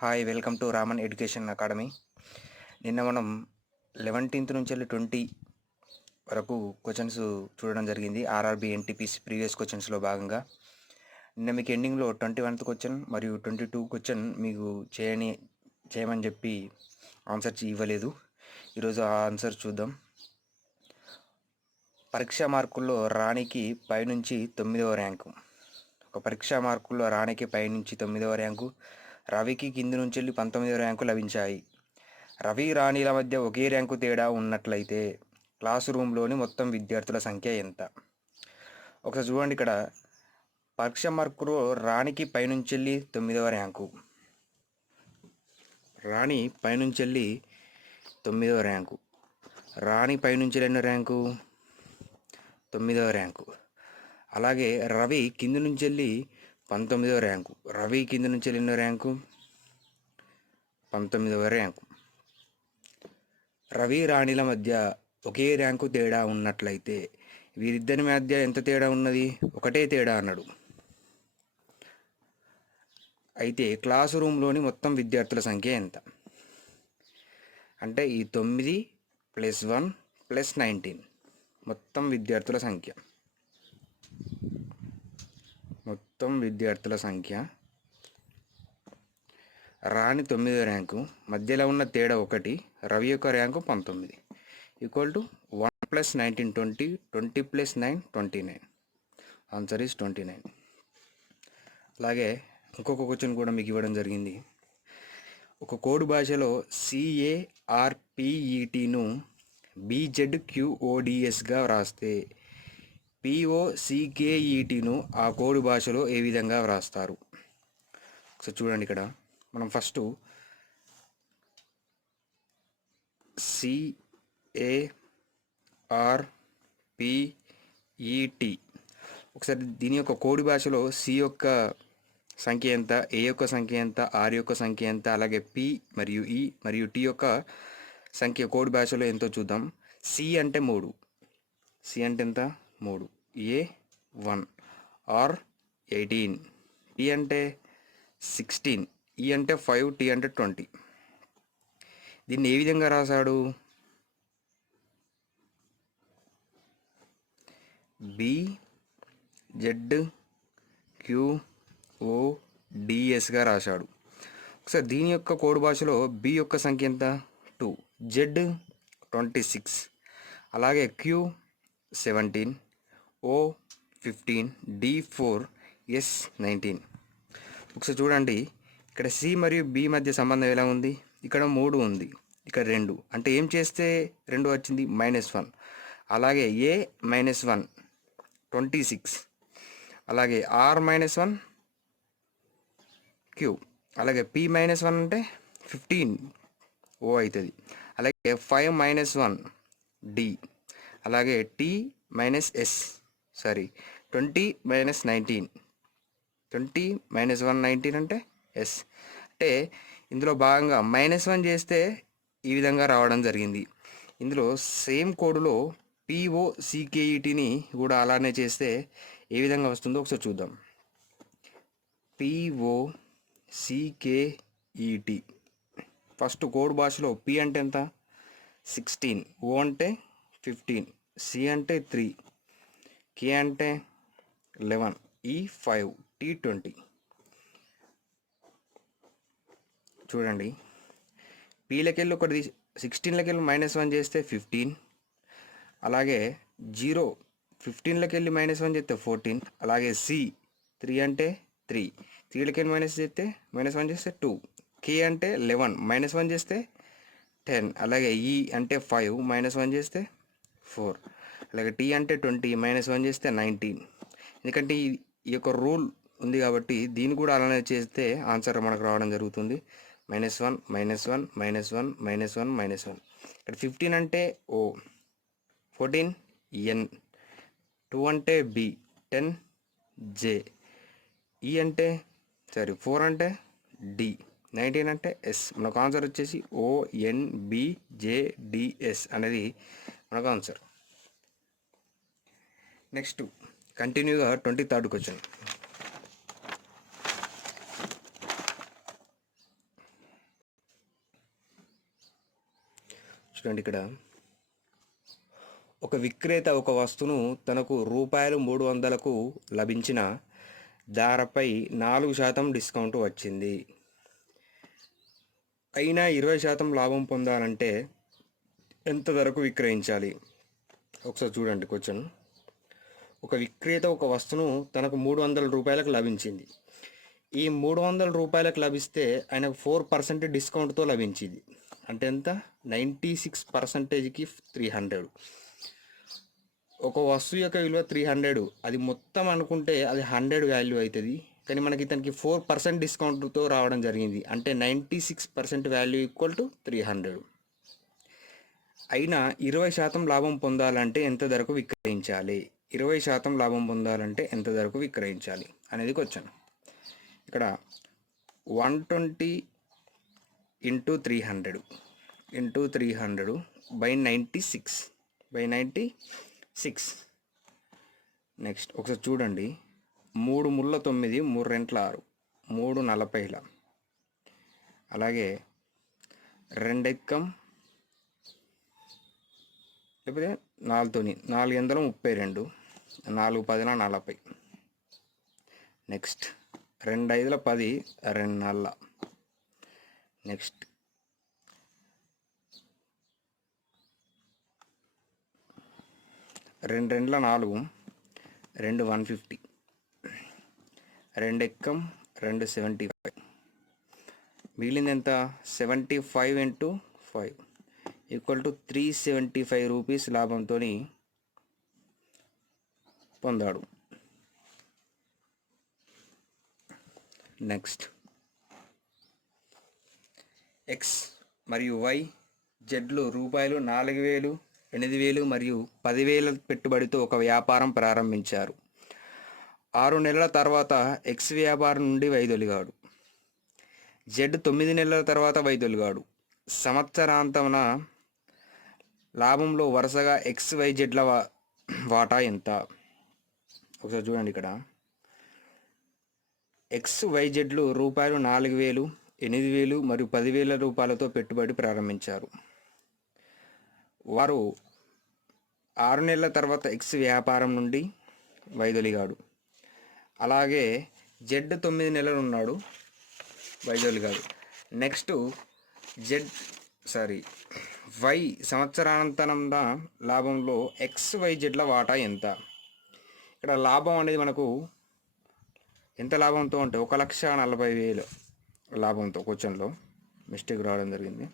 Hi welcome to Raman education academy. నిన్న మనం 11th నుంచి 20 వరకు క్వశ్చన్స్ చూడడం జరిగింది. ఆర్ఆర్బి ఎన్టీపీసీ ప్రీవియస్ క్వశ్చన్స్లో భాగంగా నిన్న మీకు ఎండింగ్లో 21th క్వశ్చన్ మరియు 22 క్వశ్చన్ మీకు చేయమని చెప్పి ఆన్సర్ ఇవ్వలేదు. ఈరోజు ఆ ఆన్సర్ చూద్దాం. పరీక్షా మార్కుల్లో రాణికి పైనుంచి 9వ ర్యాంకు. ఒక పరీక్షా మార్కుల్లో రాణికి పైనుంచి 9వ ర్యాంకు, రవికి కింది నుంచి 19వ ర్యాంకు లభించాయి. రవి రాణిల మధ్య ఒకే ర్యాంకు తేడా ఉన్నట్లయితే క్లాసు రూమ్లోని మొత్తం విద్యార్థుల సంఖ్య ఎంత? ఒకసారి చూడండి, ఇక్కడ పరీక్ష మార్కులో రాణికి పైనుంచెల్లి 9వ ర్యాంకు, రాణి పైనుంచెల్లి 9వ ర్యాంకు, రాణి పైనుంచి ఎన్నో ర్యాంకు 9వ ర్యాంకు. అలాగే రవి కింది నుంచి వెళ్ళి 19వ ర్యాంకు, రవి కింది నుంచి ఎన్నో ర్యాంకు 19వ ర్యాంకు. రవి రాణిల మధ్య ఒకే ర్యాంకు తేడా ఉన్నట్లయితే వీరిద్దరి మధ్య ఎంత తేడా ఉన్నది? ఒకటే తేడా అన్నాడు. అయితే క్లాసు రూమ్లోని మొత్తం విద్యార్థుల సంఖ్య ఎంత అంటే ఈ 9 + 1 + 19 మొత్తం విద్యార్థుల సంఖ్య. రాణి 9వ ర్యాంకు, మధ్యలో ఉన్న తేడా 1, రవి యొక్క ర్యాంకు 19 = 1 + 19 20, 20 + 9 29. Answer is 29. అలాగే ఇంకొక క్వశ్చన్ కూడా మీకు ఇవ్వడం జరిగింది. ఒక కోడ్ భాషలో CARPETను BZQODSగా వ్రాస్తే POCKETను ఆ కోడ్ భాషలో ఏ విధంగా వ్రాస్తారు? ఒకసారి చూడండి, ఇక్కడ మనం ఫస్ట్ CARPET, ఒకసారి దీని యొక్క కోడ్ భాషలో సి యొక్క సంఖ్య ఎంత, ఏ యొక్క సంఖ్య ఎంత, ఆర్ యొక్క సంఖ్య ఎంత, అలాగే పి మరియు ఈ మరియు టి యొక్క సంఖ్య కోడ్ భాషలో ఎంతో చూద్దాం. సి అంటే 3, సి అంటే ఎంత 3, ఏ 1, ఆర్ 18, టి అంటే 16, ఈ అంటే 5, టి అంటే 20. దీన్ని ఏ విధంగా రాశాడు? BZQODSగా రాశాడు. ఒకసారి దీని యొక్క కోడ్ భాషలో బి యొక్క సంఖ్య ఎంత 2, జెడ్ 26, అలాగే క్యూ 17, ఓ 15, డి 4, ఎస్ 19. ఒకసారి చూడండి, ఇక్కడ సి మరియు బి మధ్య సంబంధం ఎలా ఉంది? ఇక్కడ 3 ఉంది, ఇక్కడ 2, అంటే ఏం చేస్తే 2 వచ్చింది? -1. అలాగే ఏ -1 26, అలాగే ఆర్ -1 క్యూ, అలాగే పి -1 అంటే 15 ఓ అవుతుంది, అలాగే 5 -1 డి, అలాగే టీ -ఎస్ 20 -19, 20 -1 19 అంటే ఎస్. అంటే ఇందులో భాగంగా -1 చేస్తే ఈ విధంగా రావడం జరిగింది. ఇందులో సేమ్ కోడ్లో POCKETని కూడా అలానే చేస్తే ఏ విధంగా వస్తుందో ఒకసారి చూద్దాం. POCKET ఫస్ట్ కోడ్ భాషలో పి అంటే ఎంత 16, ఓ అంటే 15, సి అంటే 3, కే అంటే 11, ఈ 5, టీ 20. చూడండి, పీలకెళ్ళి ఒకటి 16లకెళ్ళి -1 చేస్తే 15, అలాగే 0 15లకెళ్ళి -1 చేస్తే 14, అలాగే సి 3 అంటే 3, 3లకెళ్ళి -1 చేస్తే 2, కే అంటే 11 -1 చేస్తే 10, అలాగే ఈ అంటే 5 -1 చేస్తే 4, అలాగే టీ అంటే 20 -1 చేస్తే 19. ఎందుకంటే ఈ యొక్క రూల్ ఉంది కాబట్టి దీన్ని కూడా అలానే చేస్తే ఆన్సర్ మనకు రావడం జరుగుతుంది. -1 -1 -1 -1 -1. ఇక్కడ 15 అంటే ఓ, 14 ఎన్, 2 అంటే బి, 10 జే, ఈ అంటే 4 అంటే డి, 19 అంటే ఎస్. మనకు ఆన్సర్ వచ్చేసి ONBJDS అనేది మనకు ఆన్సర్. నెక్స్ట్ కంటిన్యూగా 23rd క్వశ్చన్. చూడండి ఇక్కడ, ఒక విక్రేత ఒక వస్తువును తనకు రూపాయలు 300కు లభించిన ధరపై 4% డిస్కౌంట్ వచ్చింది. అయినా 20% లాభం పొందాలంటే ఎంత ధరకు విక్రయించాలి? ఒకసారి చూడండి క్వశ్చన్. ఒక విక్రేత ఒక వస్తువును తనకు 300 రూపాయలకు లభించింది. ఈ 300 రూపాయలకు లభిస్తే ఆయనకు 4% డిస్కౌంట్తో లభించింది. అంటే ఎంత? 96%కి 300. ఒక వస్తువు యొక్క విలువ 300, అది మొత్తం అనుకుంటే అది 100 వాల్యూ అవుతుంది. కానీ మనకి ఇతనికి 4% డిస్కౌంట్తో రావడం జరిగింది. అంటే 96% వాల్యూ ఈక్వల్ టు 300. అయినా 20% లాభం పొందాలంటే ఎంత ధరకు విక్రయించాలి? 20% లాభం పొందాలంటే ఎంత ధరకు విక్రయించాలి అనేది క్వశ్చన్. ఇక్కడ 120 ఇంటూ 300 ఇంటూ 300 బై 96. నెక్స్ట్ ఒకసారి చూడండి. 3 ముళ్ళ 9, 3 రెంట్ల 6, 3 40. అలాగే 2 ఎక్కం లేకపోతే 4తోని 432, 4 10 40. నెక్స్ట్ 2 5 10, 2 4. నెక్స్ట్ 2 2 4, 2 150. 2 ఎక్కం 2 75. మిగిలింది ఎంత? 75 ఇంటూ 5 ఈక్వల్ టు 375 రూపీస్ లాభంతో పొందాడు. నెక్స్ట్ ఎక్స్ మరియు వై జెడ్లు రూపాయలు 4000, 8000 మరియు 10,000 పెట్టుబడితో ఒక వ్యాపారం ప్రారంభించారు. 6 నెలల తర్వాత ఎక్స్ వ్యాపారం నుండి వైదొలిగాడు. జెడ్ 9 నెలల తర్వాత వైదొలిగాడు. సంవత్సరాంతమున లాభంలో వరుసగా ఎక్స్ వై జెడ్ల వాటా ఎంత? ఒకసారి చూడండి ఇక్కడ. ఎక్స్ వై జెడ్లు రూపాయలు 4000, 8000 మరియు 10,000 రూపాయలతో పెట్టుబడి ప్రారంభించారు. వారు 6 నెలల తర్వాత ఎక్స్ వ్యాపారం నుండి వైదొలిగాడు. అలాగే జెడ్ 9 నెలలు ఉన్నాడు, వైదొలిగాడు. నెక్స్ట్ వై సంవత్సరాంతరంగా లాభంలో ఎక్స్ వై జెడ్ల వాటా ఎంత? ఇక్కడ లాభం అనేది మనకు ఎంత లాభంతో అంటే 1,40,000 లాభంతో క్వశ్చన్లో మిస్టేక్ రావడం జరిగింది.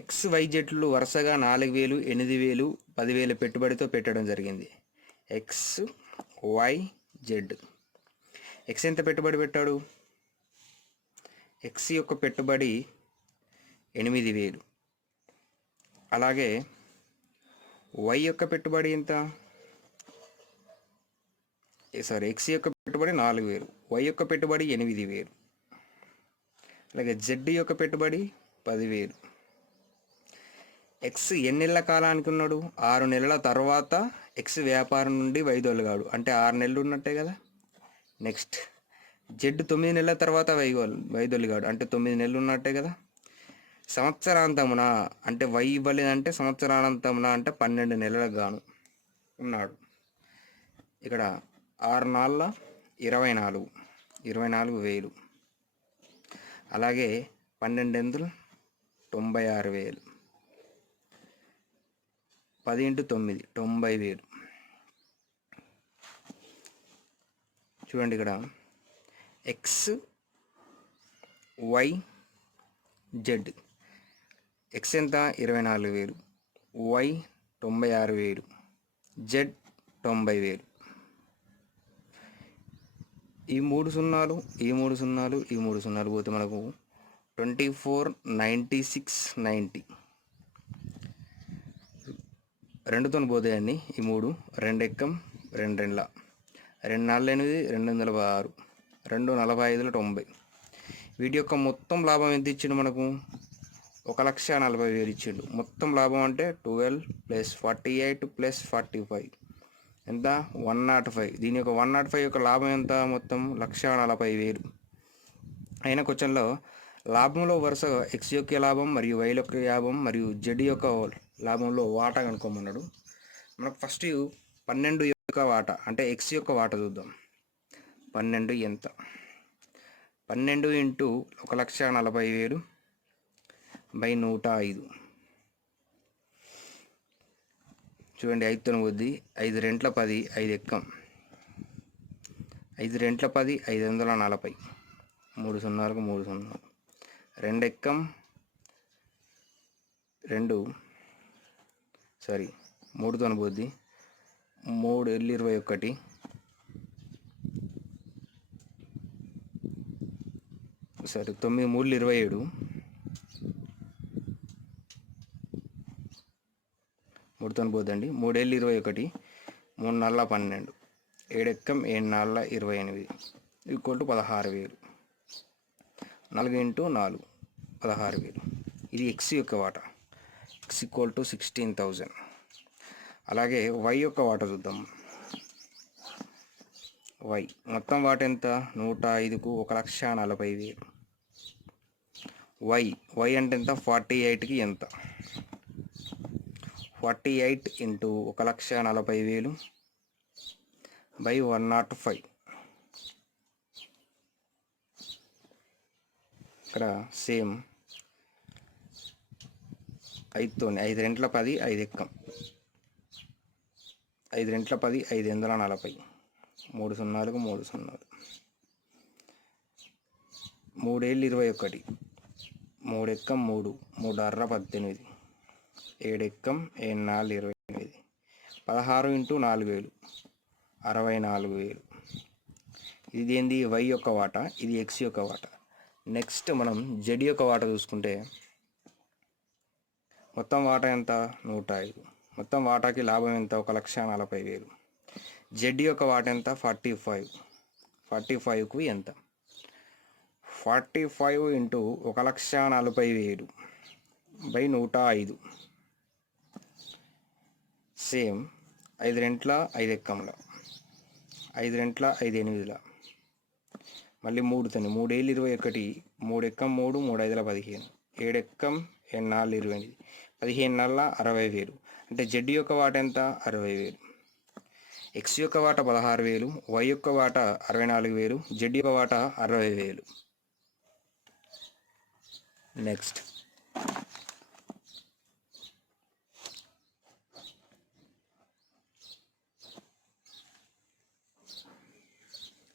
ఎక్స్ వై జెడ్లు వరుసగా 4,000, 8,000, 10,000 పెట్టుబడితో పెట్టడం జరిగింది. X why Z. ఎక్స్ ఎంత పెట్టుబడి పెట్టాడు? ఎక్స్ యొక్క పెట్టుబడి 8,000. అలాగే వై యొక్క పెట్టుబడి ఎంత? ఎక్స్ యొక్క పెట్టుబడి 4,000, వై యొక్క పెట్టుబడి 8,000. అలాగే జెడ్ యొక్క పెట్టుబడి 10,000. ఎక్స్ ఎన్ని నెలల కాలానికి ఉన్నాడు? 6 నెలల తర్వాత ఎక్స్ వ్యాపారం నుండి వైదొలిగాడు. అంటే 6 నెలలు ఉన్నట్టే కదా. నెక్స్ట్ జెడ్ 9 నెలల తర్వాత వైదొలిగాడు. అంటే 9 నెలలు ఉన్నట్టే కదా. సంవత్సరాంతమున అంటే వై ఇవ్వలేదంటే సంవత్సరాంతమున అంటే 12 నెలలకు గాను ఉన్నాడు. ఇక్కడ 6 4 24, 24,000. అలాగే 12 8 96,000. 10 × 9 90,000. చూడండి ఇక్కడ ఎక్స్ వై జెడ్. ఎక్స్ ఎంత? 24,000, వై 96,000, జెడ్ 90,000. ఈ 3 సున్నాలు, ఈ 3 సున్నాలు, ఈ 3 సున్నాలు పోతే మనకు 24, 96, 90. 2తో పోతాయండి ఈ 3. 2 ఎక్కం 2 రెండ్ల, 2 4 8, 216, 2 45, 90. వీటి యొక్క మొత్తం లాభం ఎంత ఇచ్చిండు మనకు? 1,40,000 ఇచ్చిండు. మొత్తం లాభం అంటే 12 + 48 + 45 ఎంత? 105. దీని యొక్క 105 యొక్క లాభం ఎంత? మొత్తం 1,40,000. అయిన క్వశ్చన్లో లాభంలో వరుసగా ఎక్స్ యొక్క లాభం మరియు వై యొక్క లాభం మరియు జెడ్ యొక్క లాభంలో వాటా కనుక్కోమన్నాడు. మనకు ఫస్ట్ 12 యొక్క వాటా అంటే ఎక్స్ యొక్క వాటా చూద్దాం. 12 ఎంత? 12 ఇంటూ 1,40,000 బై 105. చూడండి 5తో పోద్ది. 5 రెంట్ల 10, 5 ఎక్కం. 5 రెంట్ల 10 540. 3 సున్నాలకు 3 సున్నాలు. 2 ఎక్కం 2 సారీ 3తో పోద్ది. 3 ఎల్లు 21. సరే 9 3 27. 3తో పోద్దండి. 3 ఏళ్ళు 21. 3 నల్ల 12. 7 ఎక్కం 7 నాళ్ళ 28 ఈక్వల్ టు 16,000. 4 ఇంటూ 4 16,000. ఇది ఎక్స్ యొక్క వాటా. X equal to 16,000. అలాగే వై యొక్క వాటా చూద్దాం. వై మొత్తం వాటా ఎంత? 105కు 1,40,000. వై అంటే ఎంత? 48కి ఎంత? 48 ఇంటూ 1,40,000 బై 105. ఇక్కడ సేమ్ 5తో 5 రెంట్ల 10 5 ఎక్కం. 5 రెంట్ల 10 540. 3 సున్నాలకు 3 సున్నాలు. 3 ఏళ్ళు 21. 3 ఎక్కం 3. 3 అర్ర 18. 7 ఎక్కం 7 నాళ్ళు 28. 16 ఇంటూ 4,000 64,000. ఇది ఏంది? వై యొక్క వాటా. ఇది ఎక్స్ యొక్క వాటా. నెక్స్ట్ మనం జెడ్ యొక్క వాటా చూసుకుంటే మొత్తం వాటా ఎంత? 105. మొత్తం వాటాకి లాభం ఎంత? 1,40,000. జెడ్ యొక్క వాటా ఎంత? 45. 45కు ఎంత? 45 ఇంటూ 1,40,000 బై 105. సేమ్ 5 రెంట్ల 5 ఎక్కంల. 5 రెంట్ల 5 8ల. మళ్ళీ 3తోని 3 ఏళ్ళు 21. 3 ఎక్కం 3. 3 5ల 15. 7 ఎక్కం 7 నాళ్ళు 28. 15 నల్ల 60,000. అంటే జెడ్ యొక్క వాటా ఎంత? 60,000. ఎక్స్ యొక్క వాటా 16,000. వై యొక్క వాటా 64,000. జెడ్ యొక్క వాటా 60,000.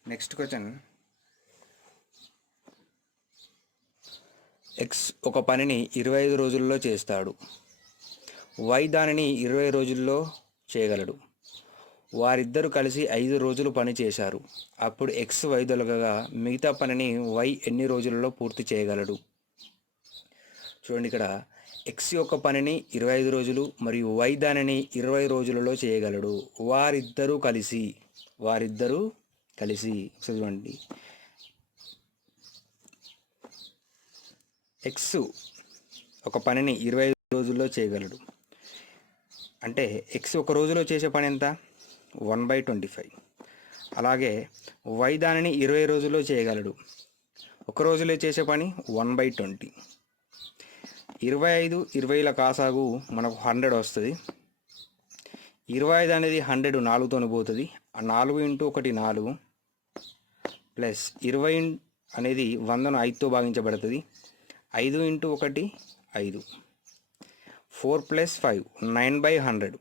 Next question. ఎక్స్ ఒక పనిని 25 రోజుల్లో చేస్తాడు. వై దానిని 20 రోజుల్లో చేయగలడు. వారిద్దరూ కలిసి 5 రోజులు పని చేశారు. అప్పుడు ఎక్స్ వైదొలగగా మిగతా పనిని వై ఎన్ని రోజులలో పూర్తి చేయగలడు? చూడండి, ఇక్కడ ఎక్స్ యొక్క పనిని 25 రోజులు మరియు వై దానిని 20 రోజులలో చేయగలడు. వారిద్దరూ కలిసి చూడండి, ఎక్స్ ఒక పనిని 25 రోజుల్లో చేయగలడు. అంటే ఎక్స్ ఒక రోజులో చేసే పని ఎంత? 1/25. అలాగే వై దానిని 20 రోజుల్లో చేయగలడు. ఒక రోజులో చేసే పని 1/20. 25 20ల కాసాగు మనకు 100 వస్తుంది. 25 అనేది 100 4తోని పోతుంది. ఆ 4 ఇంటూ 1 4 ప్లస్ 20 అనేది 100ను 5తో భాగించబడుతుంది. 5 ఇంటూ 1 5. 4 + 5 9/100.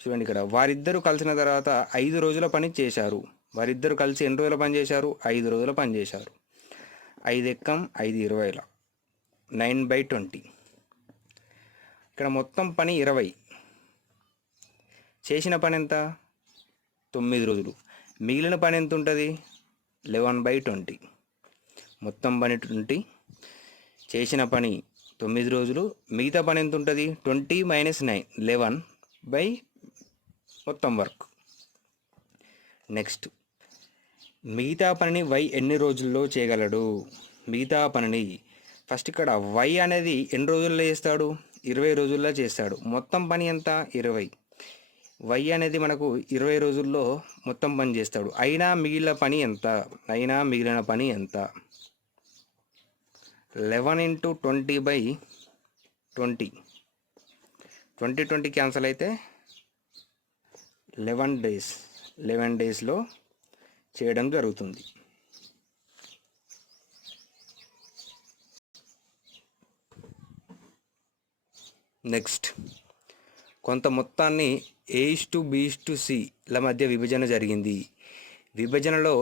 చూడండి, ఇక్కడ వారిద్దరూ కలిసిన తర్వాత 5 రోజుల పని చేశారు. వారిద్దరూ కలిసి ఎన్ని రోజుల పని చేశారు? 5 రోజుల పని చేశారు. 5 ఎక్కం 5 20ల 9/20. ఇక్కడ మొత్తం పని 20. చేసిన పని ఎంత? 9 రోజులు. మిగిలిన పని ఎంత ఉంటుంది? 11/20. మొత్తం పని 20, చేసిన పని 9 రోజులు, మిగతా పని ఎంత ఉంటుంది? 20 - 9 11 బై మొత్తం వర్క్. నెక్స్ట్ మిగతా పనిని వై ఎన్ని రోజుల్లో చేయగలడు? మిగతా పనిని ఫస్ట్ ఇక్కడ వై అనేది ఎన్ని రోజుల్లో చేస్తాడు? 20 రోజుల్లో చేస్తాడు. మొత్తం పని ఎంత? 20. వై అనేది మనకు 20 రోజుల్లో మొత్తం పని చేస్తాడు. అయినా మిగిలిన పని ఎంత? 11 ఇంటూ 20/20, 20 క్యాన్సల్ అయితే 11 డేస్లో చేయడం జరుగుతుంది. నెక్స్ట్, కొంత మొత్తాన్ని A:B:C మధ్య విభజన జరిగింది. విభజనలో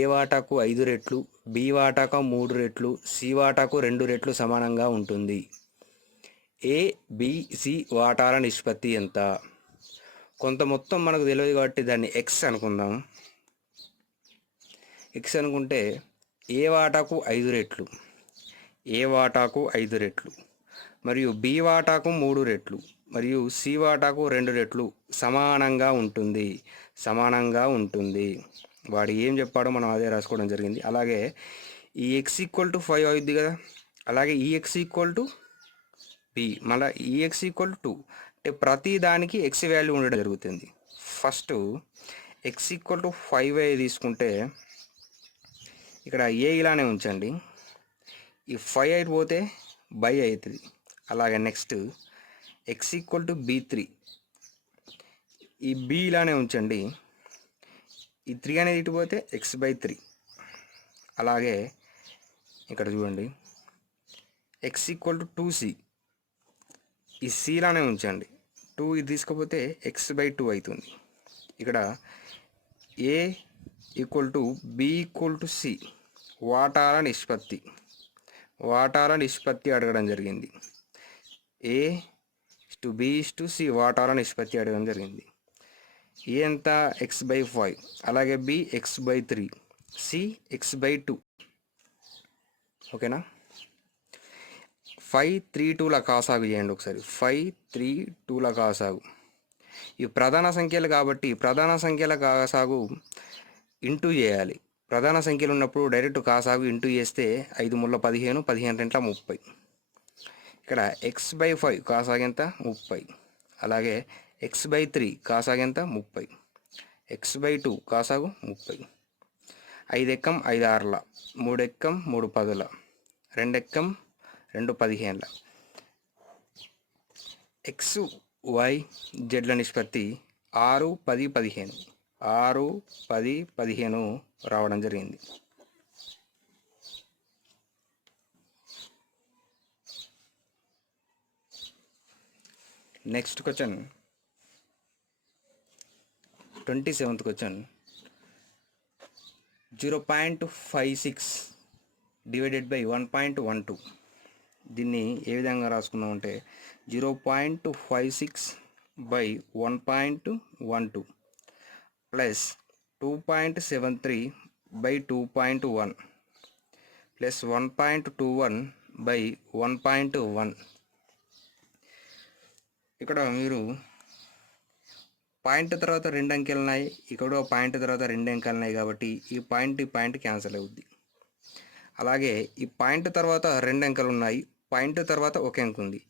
ఏ వాటాకు 5 రెట్లు, బి వాటాకు 3 రెట్లు, సి వాటాకు 2 రెట్లు సమానంగా ఉంటుంది. A, B, C వాటాల నిష్పత్తి ఎంత? కొంత మొత్తం మనకు తెలియదు కాబట్టి దాన్ని ఎక్స్ అనుకుందాం. ఎక్స్ అనుకుంటే ఏ వాటాకు 5 రెట్లు, మరియు బి వాటాకు 3 రెట్లు, మరియు సి వాటాకు 2 రెట్లు సమానంగా ఉంటుంది. వాడు ఏం చెప్పాడో మనం అదే రాసుకోవడం జరిగింది. అలాగే ఈ x=5 అవుద్ది కదా, అలాగే ఈ x=b, మళ్ళీ ఈ x=2. అంటే ప్రతి దానికి ఎక్స్ వాల్యూ ఉండడం జరుగుతుంది. ఫస్ట్ x=5 తీసుకుంటే ఇక్కడ ఏ ఇలానే ఉంచండి, ఈ 5 అయిపోతే బై అవుతుంది. అలాగే నెక్స్ట్ x=b3, ఈ బి ఇలానే ఉంచండి, ఈ 3 అనేది ఇటుపోతే x/3. అలాగే ఇక్కడ చూడండి x=2c, ఈ c లానే ఉంచండి, 2 ఇది తీసుకపోతే x/2 అవుతుంది. ఇక్కడ A=B=C వాటాల నిష్పత్తి అడగడం జరిగింది. A:B:C వాటాల నిష్పత్తి అడగడం జరిగింది. ఏ ఎంత? x/5, అలాగే b x/3, c x/2. ఓకేనా? 5, 3, 2ల కాసాగు చేయండి ఒకసారి. 5, 3, 2ల కాసాగు. ఈ ప్రధాన సంఖ్యలు కాబట్టి ప్రధాన సంఖ్యల కాసాగు ఇంటూ చేయాలి. ప్రధాన సంఖ్యలు ఉన్నప్పుడు డైరెక్ట్ కాసాగు ఇంటూ చేస్తే 5 ముళ్ళ 15, 15 రెంట్ల 30. ఇక్కడ x/5 కాసాగు ఎంత? 30. అలాగే x/3 కాసాగు ఎంత? 30. x/2 కాసాగు 30. 5 ఎక్కం 5 ఆరుల, 3 ఎక్కం 3 పదుల, 2 ఎక్కం 2 15ల. x,y,z నిష్పత్తి 6, 10, 15. 6, 10, 15 రావడం జరిగింది. Next question 27th question. 0.56 divided by 1.12. దీన్ని ఏ విధంగా రాసుకున్నాం అంటే 0.56 by 1.12 plus 2.73 by 2.1 plus 1.21 by 1.1. ఇక్కడ మీరు పాయింట్ తర్వాత 2 అంకెలు ఉన్నాయి, ఇక్కడ పాయింట్ తర్వాత 2 అంకెలు ఉన్నాయి కాబట్టి ఈ పాయింట్ క్యాన్సిల్ అవుద్ది. అలాగే ఈ పాయింట్ తర్వాత 2 అంకెలు ఉన్నాయి, పాయింట్ తర్వాత 1 అంకె ఉంది.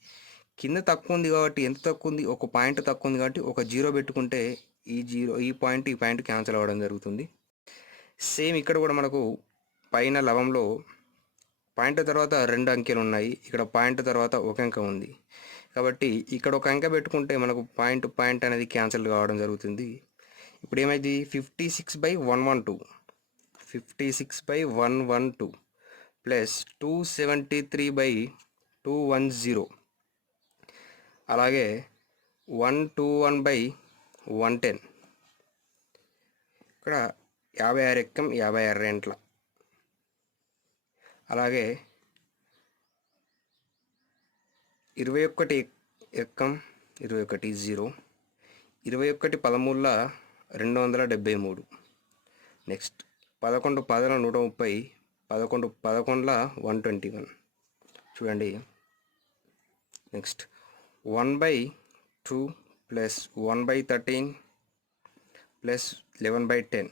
కింద తక్కువ ఉంది కాబట్టి ఎంత తక్కువ ఉంది? ఒక పాయింట్ తక్కువ ఉంది కాబట్టి ఒక 0 పెట్టుకుంటే ఈ పాయింట్ క్యాన్సిల్ అవ్వడం జరుగుతుంది. సేమ్ ఇక్కడ కూడా మనకు పైన లవంలో పాయింట్ తర్వాత 2 అంకెలు ఉన్నాయి, ఇక్కడ పాయింట్ తర్వాత 1 అంకె ఉంది కాబట్టి ఇక్కడ ఒక అంకె పెట్టుకుంటే మనకు పాయింట్ అనేది క్యాన్సిల్ కావడం జరుగుతుంది. ఇప్పుడు ఏమైంది? 56/112 ప్లస్ 273/210, అలాగే 121/110. ఇక్కడ 56 ఎక్కం 56 రెంట్ల, అలాగే 21 ఎక్కం 21 0, 21 13 273. నెక్స్ట్ 11 10 130, 11 11 121. చూడండి. Next 1/2 plus 1/13 plus 11/10.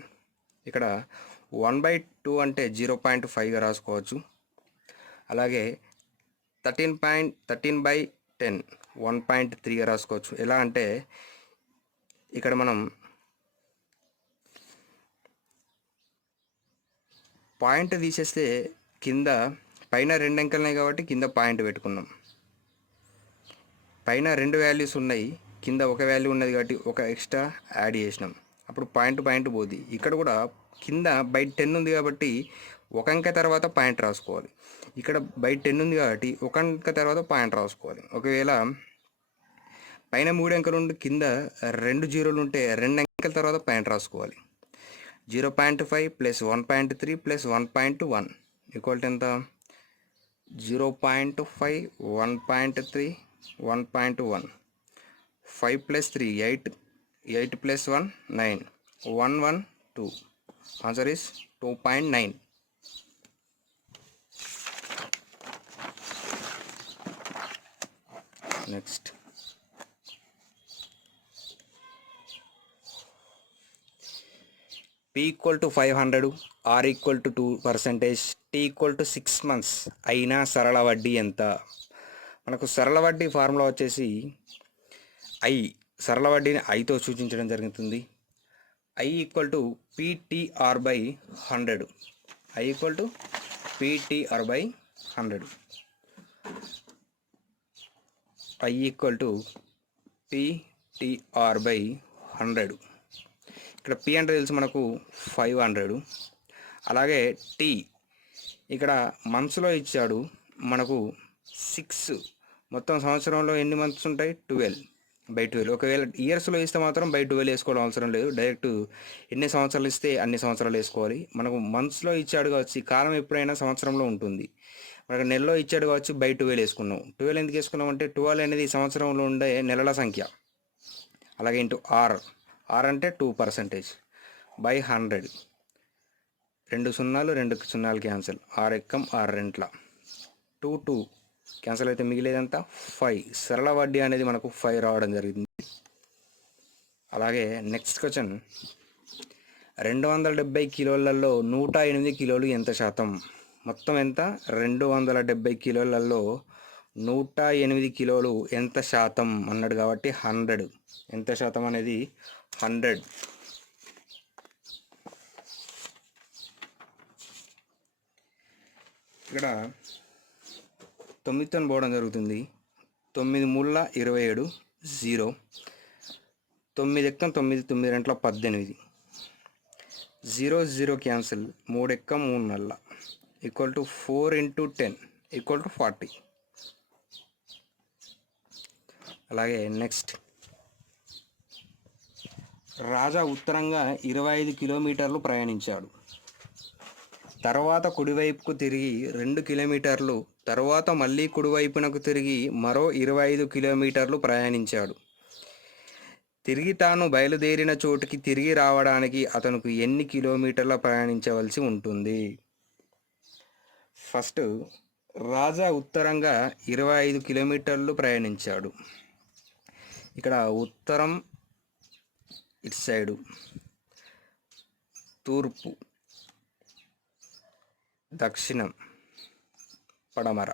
ఇక్కడ 1/2 అంటే 0.5గా రాసుకోవచ్చు. అలాగే 13/10 1.3గా రాసుకోవచ్చు. ఎలా అంటే ఇక్కడ మనం పాయింట్ తీసేస్తే కింద పైన 2 అంకెలున్నాయి కాబట్టి కింద పాయింట్ పెట్టుకున్నాం. పైన 2 వాల్యూస్ ఉన్నాయి, కింద ఒక వాల్యూ ఉన్నది కాబట్టి ఒక ఎక్స్ట్రా యాడ్ చేసినాం. అప్పుడు పాయింట్ పోద్ది. ఇక్కడ కూడా కింద బై 10 ఉంది కాబట్టి ఒక అంకె తర్వాత పాయింట్ రాసుకోవాలి. ఇక్కడ బై 10 ఉంది కాబట్టి ఒక అంకె తర్వాత పాయింట్ రాసుకోవాలి. ఒకవేళ పైన 3 అంకెలు ఉండి కింద 2 జీరోలు ఉంటే 2 అంకెల తర్వాత పాయింట్ రాసుకోవాలి. 0.5 ప్లస్ 1.3 ప్లస్ 1.1 ఈక్వల్ టు ఎంత? 0.5 1.3 1.1 5 plus 3 8 8 plus 1 9 1 1 2 answer is 2.9. next P equal to 500 R equal to 2% T equal to 6 months అయినా సరళ వడ్డీ ఎంత? మనకు సరళ వడ్డీ ఫార్ములా వచ్చేసి ఐ, సరళ వడ్డీని ఐతో సూచించడం జరుగుతుంది. I equal to PTR by 100. I equal to PTR by 100. I equal to PTR by 100. ఇక్కడ పి అంటే తెలుసు మనకు 500. అలాగే టీ ఇక్కడ మంత్స్లో ఇచ్చాడు మనకు 6. మొత్తం సంవత్సరంలో ఎన్ని మంత్స్ ఉంటాయి? 12/12. ఒకవేళ ఇయర్స్లో ఇస్తే మాత్రం బై 12 వేసుకోవడం అవసరం లేదు. డైరెక్ట్ ఎన్ని సంవత్సరాలు ఇస్తే అన్ని సంవత్సరాలు వేసుకోవాలి. మనకు మంత్స్లో ఇచ్చాడు కావచ్చు, కాలం ఎప్పుడైనా సంవత్సరంలో ఉంటుంది. మనకు నెలలో ఇచ్చాడు కావచ్చు, బై 12 వేసుకున్నాం. 12 ఎందుకు వేసుకున్నాం అంటే 12 అనేది సంవత్సరంలో ఉండే నెలల సంఖ్య. అలాగే ఇంటూ ఆర్ అంటే 2% బై 100. 2 సున్నాలు 2 సున్నాలు క్యాన్సిల్. 6 ఎక్కం 6 రెంట్ల 2 క్యాన్సిల్ అయితే మిగిలేదంతా 5. సరళ వడ్డీ అనేది మనకు 5 రావడం జరిగింది. అలాగే నెక్స్ట్ క్వశ్చన్, 270 కిలోలలో 108 కిలోలు ఎంత శాతం? మొత్తం ఎంత? 270 కిలోలలో 108 కిలోలు ఎంత శాతం అన్నాడు కాబట్టి 100. ఎంత శాతం అనేది 100. ఇక్కడ 9తో పోవడం జరుగుతుంది. 9 మూల 27 0. 9 ఎక్కం 9 9 రెంట్ల 18. 0 0 క్యాన్సిల్. 3 ఎక్కం 3 నల్ల equal to 4 into 10 equal to 40. అలాగే నెక్స్ట్, రాజా ఉత్తరంగా 25 కిలోమీటర్లు ప్రయాణించాడు. తర్వాత కుడివైపుకు తిరిగి 2 కిలోమీటర్లు, తర్వాత మళ్ళీ కుడివైపునకు తిరిగి మరో 25 కిలోమీటర్లు ప్రయాణించాడు. తిరిగి తాను బయలుదేరిన చోటుకి తిరిగి రావడానికి అతనికి ఎన్ని కిలోమీటర్ల ప్రయాణించవలసి ఉంటుంది? ఫస్ట్, రాజా ఉత్తరంగా 25 కిలోమీటర్లు ప్రయాణించాడు. ఇక్కడ ఉత్తరం ఇటు సైడు, తూర్పు, దక్షిణం, పడమర.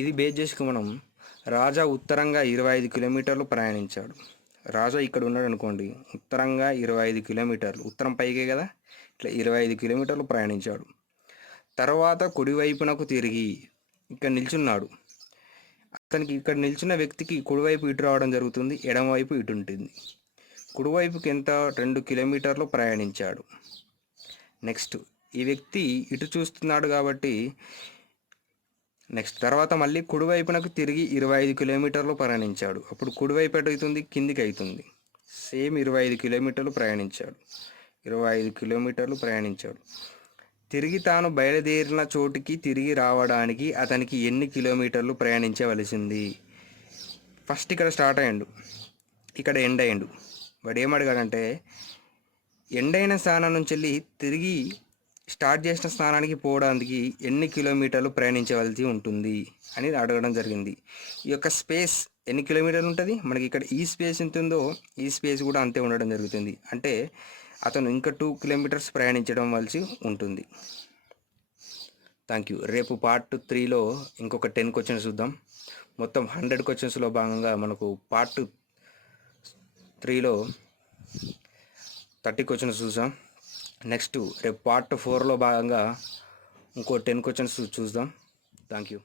ఇది బేస్ చేసుకు మనం రాజా ఉత్తరంగా 25 కిలోమీటర్లు ప్రయాణించాడు. రాజా ఇక్కడ ఉన్నాడు అనుకోండి, ఉత్తరంగా 25 కిలోమీటర్లు, ఉత్తరం పైకే కదా, ఇట్లా 25 కిలోమీటర్లు ప్రయాణించాడు. తర్వాత కుడివైపునకు తిరిగి ఇక్కడ నిల్చున్నాడు. అతనికి ఇక్కడ నిల్చున్న వ్యక్తికి కుడివైపు ఇటు రావడం జరుగుతుంది, ఎడమవైపు ఇటు ఉంటుంది. కుడివైపుకి ఎంత? 2 కిలోమీటర్లు ప్రయాణించాడు. నెక్స్ట్, ఈ వ్యక్తి ఇటు చూస్తున్నాడు కాబట్టి నెక్స్ట్ తర్వాత మళ్ళీ కుడివైపునకు తిరిగి 25 కిలోమీటర్లు ప్రయాణించాడు. అప్పుడు కుడివైపు ఎటు అవుతుంది? కిందికి అవుతుంది. సేమ్ 25 కిలోమీటర్లు ప్రయాణించాడు. 25 కిలోమీటర్లు ప్రయాణించాడు. తిరిగి తాను బయలుదేరిన చోటుకి తిరిగి రావడానికి అతనికి ఎన్ని కిలోమీటర్లు ప్రయాణించవలసింది? ఫస్ట్ ఇక్కడ స్టార్ట్ అయ్యిండు, ఇక్కడ ఎండ్ అయ్యిండు. వాడు ఏమడిగాడంటే ఎండ్ అయిన స్థానం నుంచి వెళ్ళి తిరిగి స్టార్ట్ చేసిన స్థానానికి పోవడానికి ఎన్ని కిలోమీటర్లు ప్రయాణించవలసి ఉంటుంది అని అడగడం జరిగింది. ఈ యొక్క స్పేస్ ఎన్ని కిలోమీటర్లు ఉంటుంది? మనకి ఇక్కడ ఈ స్పేస్ ఎంత ఉందో ఈ స్పేస్ కూడా అంతే ఉండడం జరుగుతుంది. అంటే అతను ఇంకా 2 కిలోమీటర్స్ ప్రయాణించడం వలసి ఉంటుంది. Thank you. రేపు పార్ట్ 3లో ఇంకొక 10 క్వశ్చన్స్ చూద్దాం. మొత్తం 100 క్వశ్చన్స్లో భాగంగా మనకు పార్ట్ 3లో 30 క్వశ్చన్స్ చూసాం. నెక్స్ట్ రేపు పార్ట్ 4లో భాగంగా ఇంకో 10 క్వశ్చన్స్ చూద్దాం. Thank you.